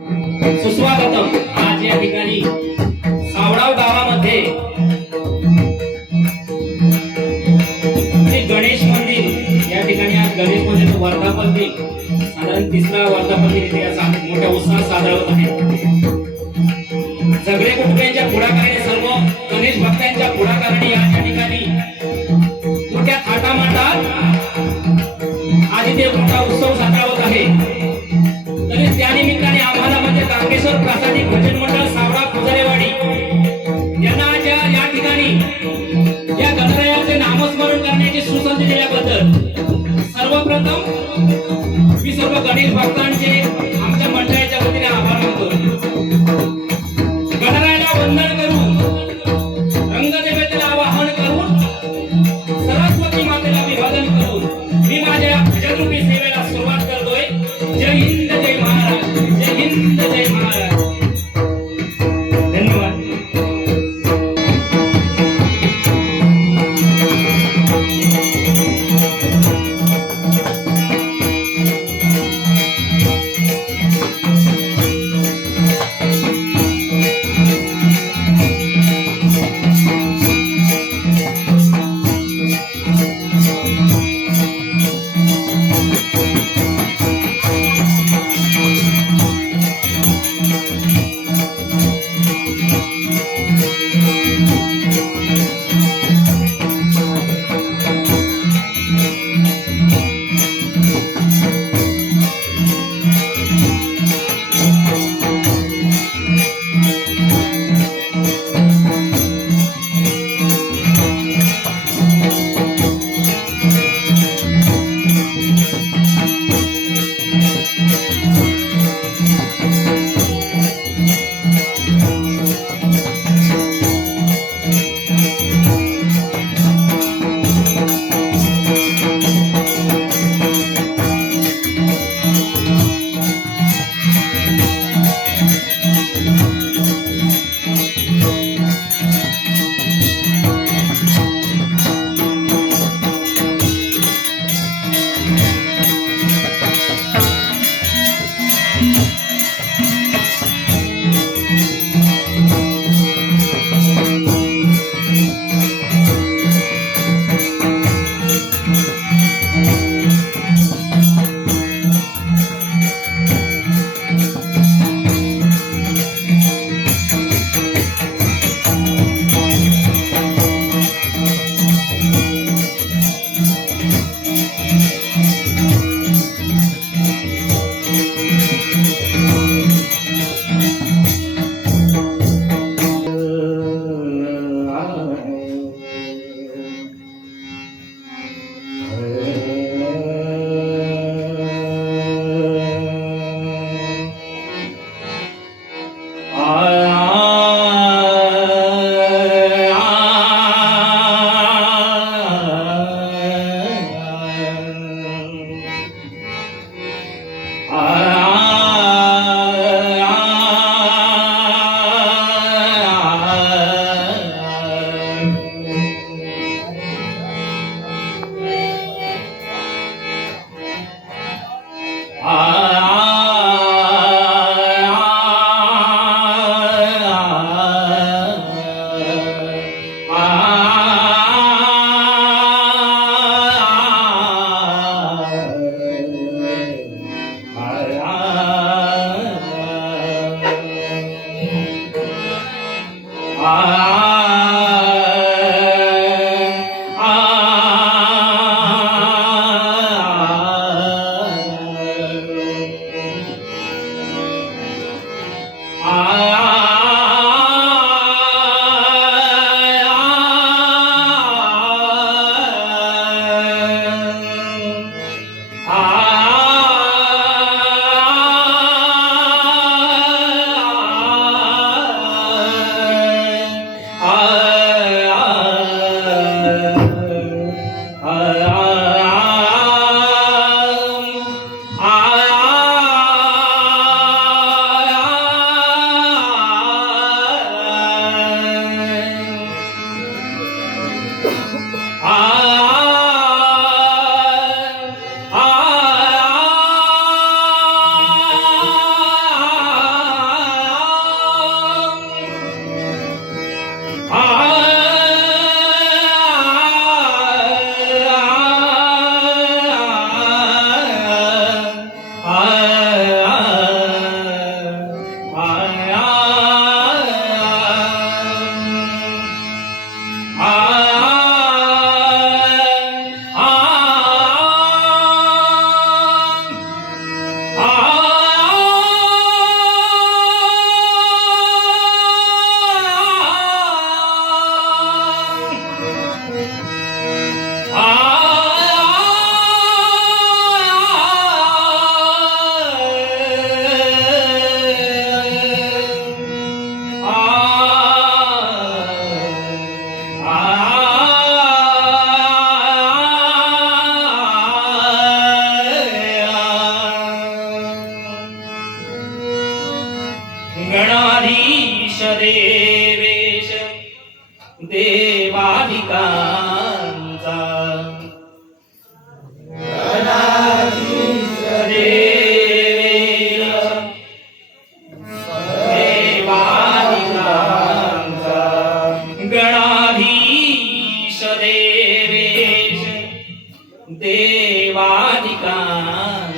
सुस्वागतम. आज या ठिकाणी सावडाव गावामध्ये श्री गणेश मंदिर या ठिकाणी आज गणेश मंदिर वर्धापन दिन. साधारण तिसरा वर्धापन दिन इथे मोठ्या उत्साहात साजरा होत आहे. सगळे कुटुंबियांच्या पुढाकाराने सर्व गणेश भक्तांच्या पुढाकाराने या ठिकाणी मोठ्या थाटामाटात आज इथे मोठा उत्सव साजरा होत आहे. तरी त्यानिमित्ताने आम्हाला म्हणजे प्रासादिक भजन मंडळ सावळा पुजारेवाडी. यांना ज्या या या ठिकाणी या गणरायाचे नामस्मरण करण्याची सुसंधी दिल्याबद्दल सर्वप्रथम मी सर्व गणेश भक्तांचे गणाधीश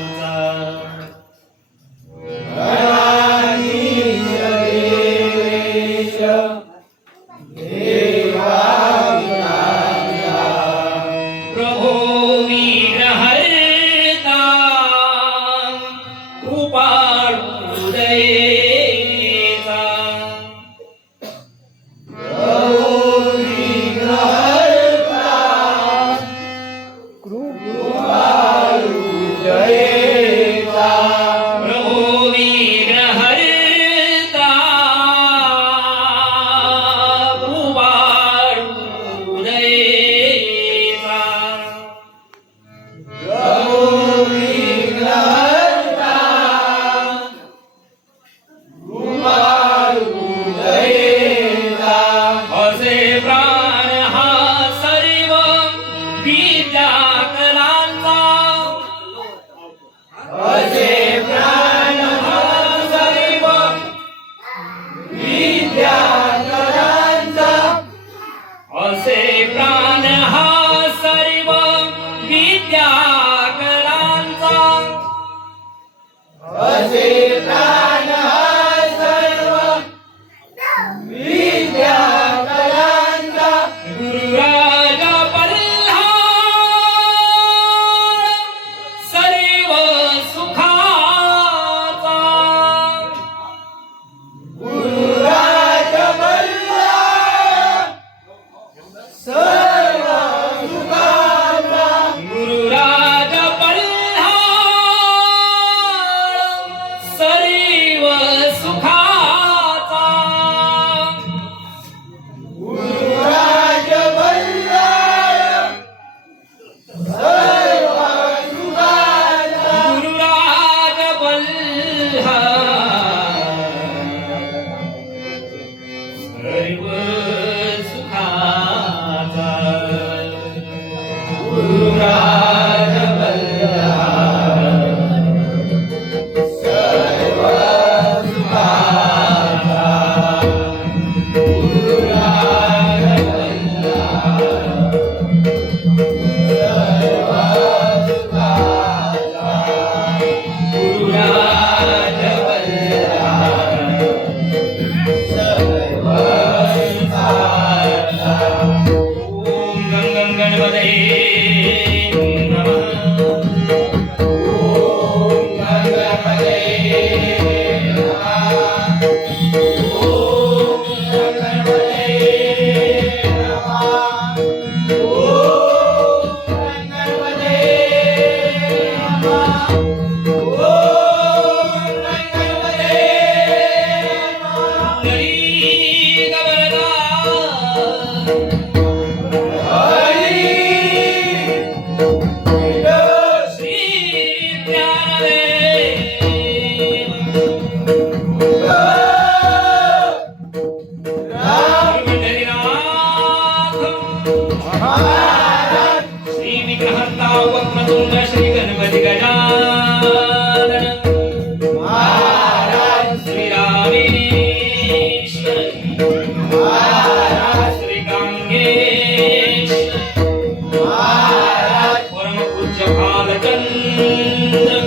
Maria. Kandam